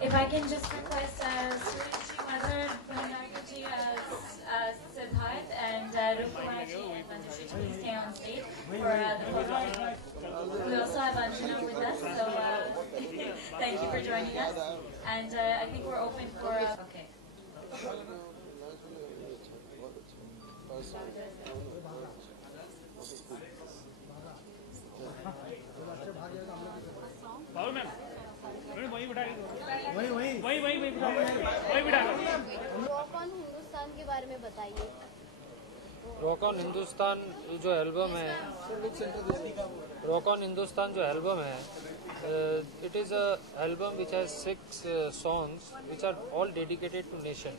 If I can just request Sureshji, Mother, Bhanaryaji, Siddharth, and Rupumaji and Manjushri to please stay on stage for the photo. We also have Anjana with us, so thank you for joining us. And I think we're open for okay. Power ma'am वही बिठा rock on Hindustan के बारे में बताइए। Rock on Hindustan जो album है, rock on Hindustan जो album है, it is a album which has 6 songs which are all dedicated to nation.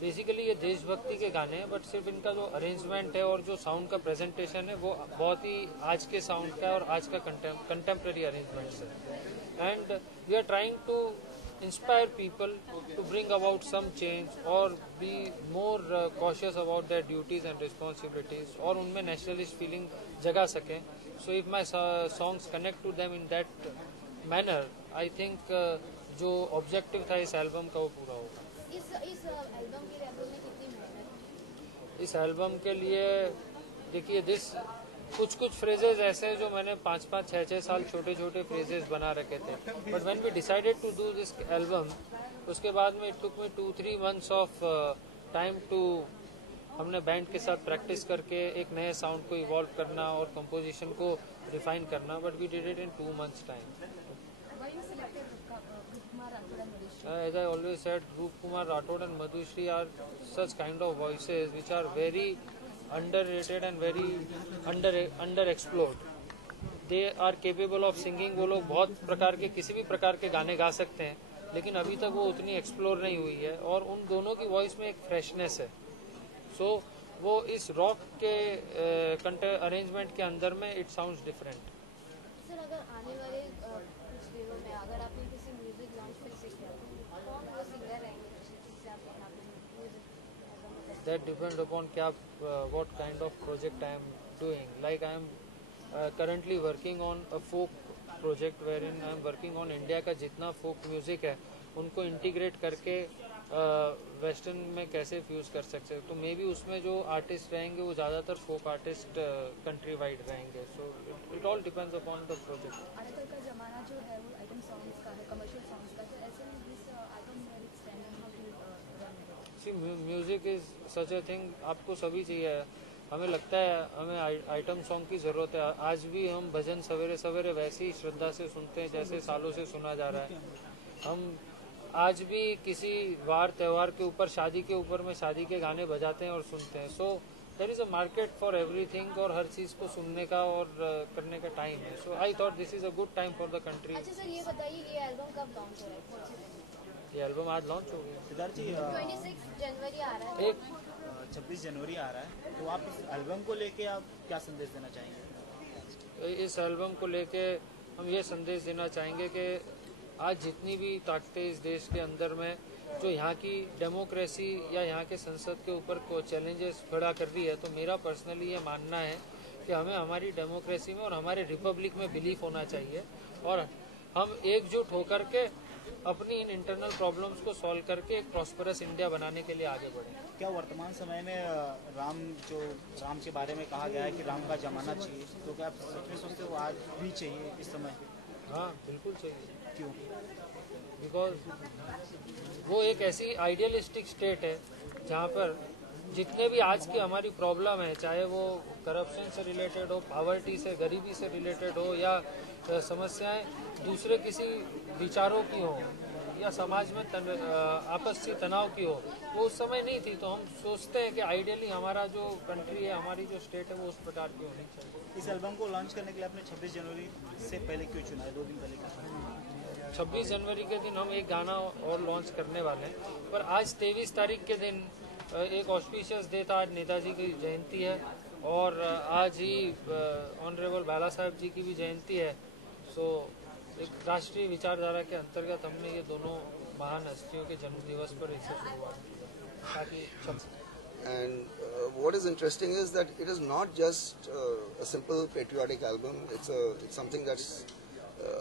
Basically ये देशभक्ति के गाने हैं, बट सिर्फ इनका जो अरेंजमेंट है और जो साउंड का प्रेजेंटेशन है वो बहुत ही आज के साउंड का है और आज का कंटेम्प्रेरी अरेंजमेंट्स है। And we are trying to inspire people to bring about some change और be more cautious about their duties and responsibilities और उनमें नेशनलिस्ट फीलिंग जगा सकें। So if my songs connect to them in that manner, I think जो objective था इस album का वो पूरा होगा। इस एल्बम के लिए आपने कितनी मेहनत? इस एल्बम के लिए देखिए कुछ फ्रेजेस ऐसे हैं जो मैंने 5-5, 6-6 साल छोटे छोटे फ्रेजेस बना रखे थे, but when we decided to do this album, उसके बाद में it took me 2-3 months of time to हमने बैंड के साथ प्रैक्टिस करके एक नए साउंड को इवॉल्व करना और कंपोजिशन को रिफाइन करना, but we did it in 2 months time. As I always said, Roop Kumar Rathod and Madhushri are such kind of voices which are very underrated and very underexplored. They are capable of singing. वो लोग बहुत प्रकार के किसी भी प्रकार के गाने गा सकते हैं, लेकिन अभी तक वो उतनी एक्सप्लोर नहीं हुई है और उन दोनों की वॉइस में एक फ्रेशनेस है। सो वो इस रॉक के अरेंजमेंट के अंदर में इट साउंड्स डिफरेंट। सर, अगर आने वाले कुछ दिनों में अगर आपने किसी म्यूजिक लॉन्च फिर से किया तो कौन वो सिंगर रहेंगे जिससे आप यहाँ पे music? That depends upon what kind of project I am doing. Like I am currently working on a folk project wherein I am working on India का जितना folk music है उनको इंटीग्रेट करके वेस्टर्न में कैसे फ्यूज कर सकते हैं। तो मे बी उसमें जो आर्टिस्ट रहेंगे वो ज़्यादातर फोक आर्टिस्ट कंट्री वाइड रहेंगे। So it all depends upon the project. आजकल का जमाना जो है वो आइटम सॉन्ग्स का है, कमर्शियल सॉन्ग्स का, तो ऐसे में this item lyrics see music is such a thing, आपको सभी चाहिए। हमें लगता है हमें आइटम सॉन्ग की ज़रूरत है। आज भी हम भजन सवेरे सवेरे वैसे ही श्रद्धा से सुनते हैं जैसे सालों से सुना जा रहा है। हम आज भी किसी वार त्यौहार के ऊपर, शादी के ऊपर में शादी के गाने बजाते हैं और सुनते हैं। So there is a market for everything और हर चीज़ को सुनने का और करने का टाइम है। So I thought this is a good time for the country. अच्छा सर, ये बताइए ये एल्बम कब लॉन्च हो रहा है? ये एल्बम आज लॉन्च हो गई। सिद्धार्थ जी, 26 जनवरी आ रहा है। 26 जनवरी आ रहा है, तो आप इस एल्बम को लेके आप क्या संदेश देना चाहेंगे? इस एल्बम को लेके हम ये संदेश देना चाहेंगे कि आज जितनी भी ताकतें इस देश के अंदर में जो यहाँ की डेमोक्रेसी या यहाँ के संसद के ऊपर को चैलेंजेस खड़ा कर रही है, तो मेरा पर्सनली ये मानना है कि हमें हमारी डेमोक्रेसी में और हमारे रिपब्लिक में बिलीफ होना चाहिए और हम एकजुट होकर के अपनी इन इंटरनल प्रॉब्लम्स को सॉल्व करके एक प्रॉस्परस इंडिया बनाने के लिए आगे बढ़े। क्या वर्तमान समय में राम के बारे में कहा गया है कि राम का जमाना चाहिए, तो क्या आप सच में सोचते हो आज भी चाहिए इस समय? हाँ, बिल्कुल चाहिए। क्यों? बिकॉज वो एक ऐसी आइडियलिस्टिक स्टेट है जहाँ पर जितने भी आज की हमारी प्रॉब्लम है, चाहे वो करप्शन से रिलेटेड हो, पॉवर्टी से, गरीबी से रिलेटेड हो या समस्याएं दूसरे किसी विचारों की हो, या समाज में आपसी तनाव की हो, वो उस समय नहीं थी। तो हम सोचते हैं कि आइडियली हमारा जो कंट्री है, हमारी जो स्टेट है, वो उस प्रकार की होनी चाहिए। इस एल्बम को लॉन्च करने के लिए आपने 26 जनवरी से पहले क्यों चुना है, 2 दिन पहले क्यों? 26 जनवरी के दिन हम एक गाना और लॉन्च करने वाले हैं, पर आज 23 तारीख के दिन एक ऑस्पिशियस डे था। आज नेताजी की जयंती है और आज ही ऑनरेबल बाला साहब जी की भी जयंती है। सो एक राष्ट्रीय विचारधारा के अंतर्गत हमने ये दोनों महान हस्तियों के जन्म दिवस पर इसे शुरुआत की ताकि And what is interesting is that it is not just a simple patriotic album. It's something that's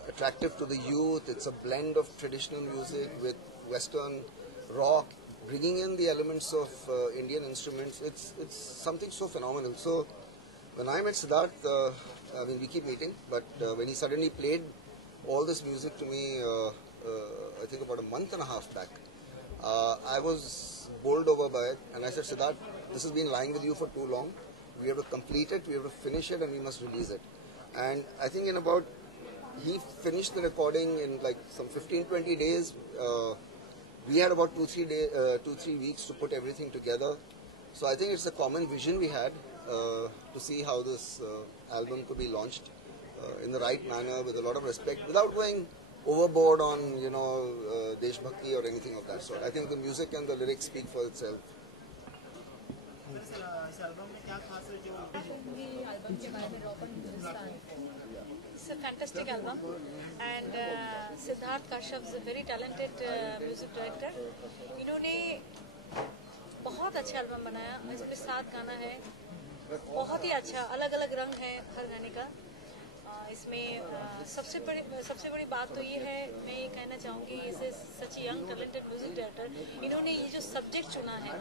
attractive to the youth. It's a blend of traditional music with Western rock, bringing in the elements of Indian instruments. It's something so phenomenal. So when I met Siddharth, I mean we keep meeting, but when he suddenly played all this music to me, I think about a month and a half back, I was bowled over by it, and I said, Siddharth, this has been lying with you for too long. We have to complete it, we have to finish it, and we must release it. And I think he finished the recording in like some 15-20 days. We had about 2-3 weeks to put everything together. So I think it's a common vision we had to see how this album could be launched in the right manner, with a lot of respect, without going overboard on, Desh Bhakti or anything of that sort. I think the music and the lyrics speak for itself. इस album में क्या खास है जो album के बारे में rock on Hindustan? It's a fantastic album, and Siddharth Kashyap is a very talented music director. इन्होंने बहुत अच्छा एल्बम बनाया। इसमें 7 गाना है, बहुत ही अच्छा, अलग अलग रंग है हर गाने का। इसमें सबसे बड़ी बात तो ये है, मैं ये कहना चाहूँगी, इसे सच यंग टैलेंटेड म्यूजिक डायरेक्टर, इन्होंने ये जो सब्जेक्ट चुना है,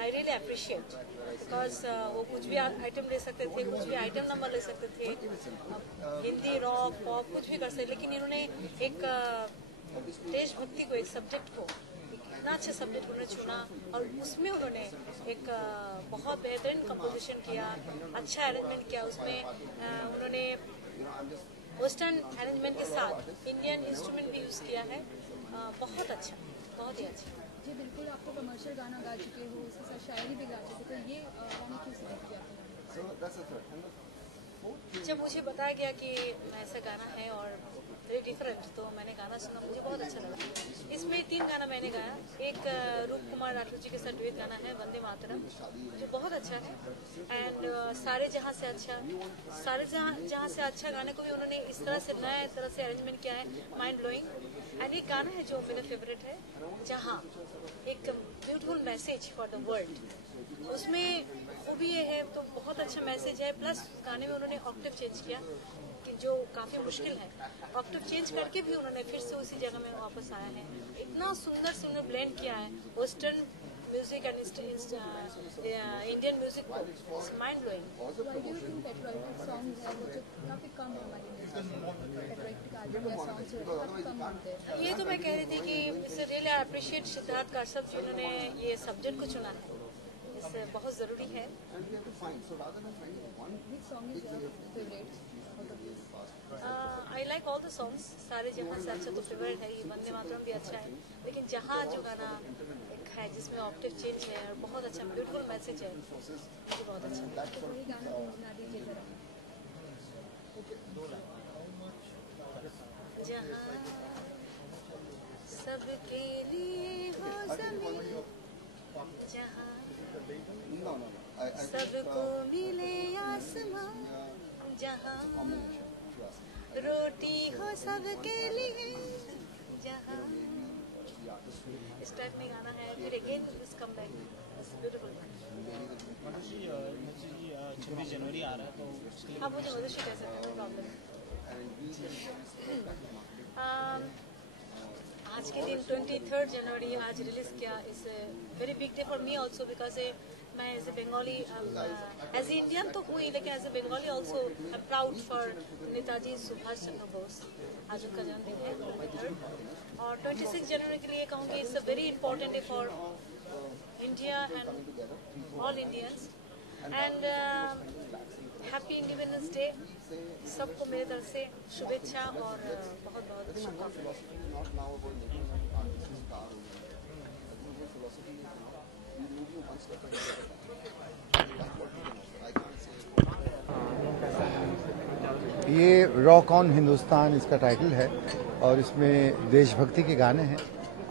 आई रियली अप्रिशिएट, बिकॉज वो कुछ भी आइटम ले सकते थे, कुछ भी आइटम नंबर ले सकते थे, हिंदी रॉक पॉप कुछ भी कर सकते, लेकिन इन्होंने एक देशभक्ति को, एक सब्जेक्ट को, इतना अच्छा सब्जेक्ट उन्होंने चुना और उसमें उन्होंने एक बहुत बेहतरीन कंपोजिशन किया, अच्छा अरेंजमेंट किया। उसमें उन्होंने वेस्टर्न अरेंजमेंट के साथ इंडियन इंस्ट्रूमेंट भी यूज़ किया है। बहुत अच्छा, बहुत ही अच्छा। जी बिल्कुल, आपको कमर्शियल गाना गा चुके हो, उसके साथ शायरी भी गा चुके, तो ये गाना क्यों सिलेक्ट किया आपने? जब मुझे बताया गया कि ऐसा गाना है और वेरी डिफरेंट, तो मैंने गाना सुना, मुझे बहुत अच्छा लगा। इसमें 3 गाना मैंने गाया। एक रूप कुमार राठौर जी के साथ डुएट गाना है वंदे मातरम, जो बहुत अच्छा है। एंड सारे जहाँ से अच्छा गाने को भी उन्होंने इस तरह से नए तरह से अरेंजमेंट किया है, माइंड ब्लोइंग। एंड एक गाना है जो मेरा फेवरेट है, जहाँ एक beautiful message for the world, उसमें वो भी ये है, तो बहुत अच्छा मैसेज है। प्लस गाने में उन्होंने ऑक्टेव चेंज किया, जो काफ़ी मुश्किल है। ऑक्टेव चेंज करके भी उन्होंने फिर से उसी जगह में वापस आया है। इतना सुंदर ब्लेंड किया है western music and Indian music को, माइंड ब्लोइंग। पेट्रियोटिक सॉन्ग्स हैं वो जो काफ़ी कम है हमारी म्यूजिक में, पेट्रियोटिक एल्बम या सॉन्ग्स जो काफ़ी कम होते हैं। ये तो मैं कह रही थी कि it's really appreciate Siddharth Kashyap ji, उन्होंने ये सब्जेक्ट को चुना है, इससे बहुत ज़रूरी है। I like all the songs, सारे जहाँ से अच्छा तो फेवरेट है, ये वंदे मातरम भी अच्छा है, लेकिन जहाँ जो गाना एक है जिसमें ऑक्टेव चेंज है और बहुत अच्छा ब्यूटीफुल मैसेज है, मुझे बहुत अच्छा लगा। वही गाना गुनगुना दीजिए जरा। जहाँ सबके लिए हो ज़मीन, जहाँ सबको मिले आसमां, जहाँ रोटी हो सबके लिए, जहाँ इस टाइप में गाना है। फिर again this come back, it's beautiful. 26 जनवरी आ रहा है, तो उसके लिए आप मुझे मधुश्री कह सकते हैं, नो प्रॉब्लम। आज के दिन 23 जनवरी आज रिलीज़ किया, is very big day for me also, because मैं as a Bengali, as a Indian तो हुई, लेकिन as a Bengali also I am proud for Netaji Subhas Chandra Bose. आज उनका जन्मदिन है 23, और 26 जनवरी के लिए कहूँगी it's a very important day for India and all Indians. And happy independence day, सबको मेरे तरफ से शुभेच्छा और बहुत बहुत शुभकामनाएं। रॉक ऑन हिंदुस्तान इसका टाइटल है और इसमें देशभक्ति के गाने हैं,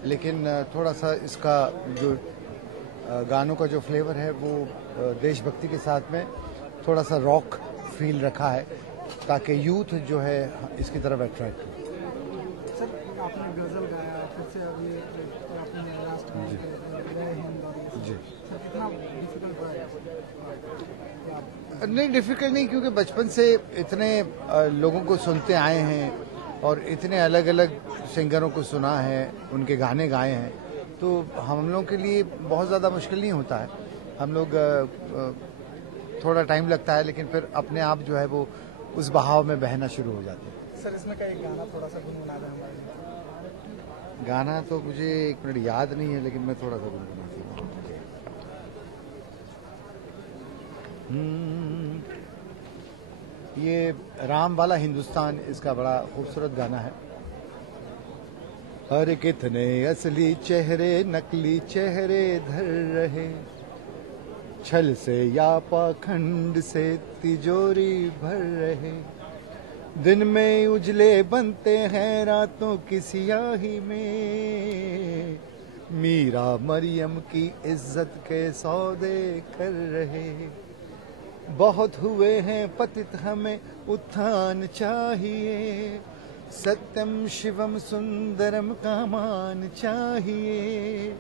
लेकिन थोड़ा सा इसका जो गानों का जो फ्लेवर है वो देशभक्ति के साथ में थोड़ा सा रॉक फील रखा है ताकि यूथ जो है इसकी तरफ अट्रैक्ट हो। सर आपने गजल गाया, फिर से अभी आपने लास्ट में जय हिंद और ये जी सर कितना डिफिकल्ट रहा है? नहीं डिफिकल्ट नहीं, क्योंकि बचपन से इतने लोगों को सुनते आए हैं और इतने अलग अलग सिंगरों को सुना है, उनके गाने गाए हैं, तो हम लोगों के लिए बहुत ज़्यादा मुश्किल नहीं होता है। हम लोग थोड़ा टाइम लगता है लेकिन फिर अपने आप जो है वो उस बहाव में बहना शुरू हो जाते हैं। सर इसमें का एक गाना थोड़ा सा गुनगुना दें हमारे लिए। गाना तो मुझे 1 मिनट याद नहीं है, लेकिन मैं थोड़ा सा गुनगुनाती हूँ। ये राम वाला हिंदुस्तान इसका बड़ा खूबसूरत गाना है। हर कितने असली चेहरे नकली चेहरे धर रहे, छल से या पाखंड से तिजोरी भर रहे, दिन में उजले बनते हैं रातों की सियाही में, मीरा मरियम की इज्जत के सौदे कर रहे, बहुत हुए हैं पतित हमें उत्थान चाहिए, सत्यम शिवम सुंदरम कामान चाहिए,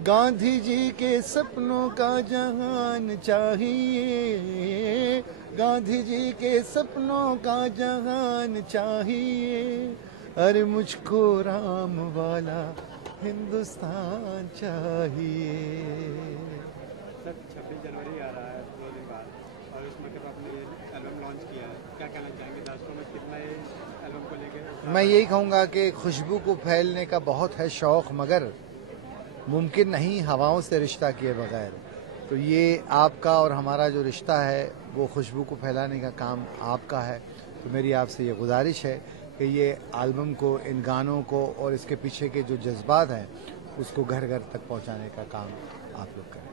गांधी जी के सपनों का जहान चाहिए, गांधी जी के सपनों का जहान चाहिए, अरे मुझको राम वाला हिंदुस्तान चाहिए। सर 26 जनवरी आ रहा है 2 दिन बाद, और इस मौके पर आपने एल्बम लॉन्च किया है, क्या कहना चाहेंगे दर्शकों में? कितना ये एल्बम को लेकर? मैं यही कहूँगा कि खुशबू को फैलने का बहुत है शौक, मगर मुमकिन नहीं हवाओं से रिश्ता किए बगैर। तो ये आपका और हमारा जो रिश्ता है वो खुशबू को फैलाने का काम आपका है। तो मेरी आपसे ये गुजारिश है कि ये एल्बम को, इन गानों को और इसके पीछे के जो जज्बात हैं उसको घर घर तक पहुंचाने का काम आप लोग करें।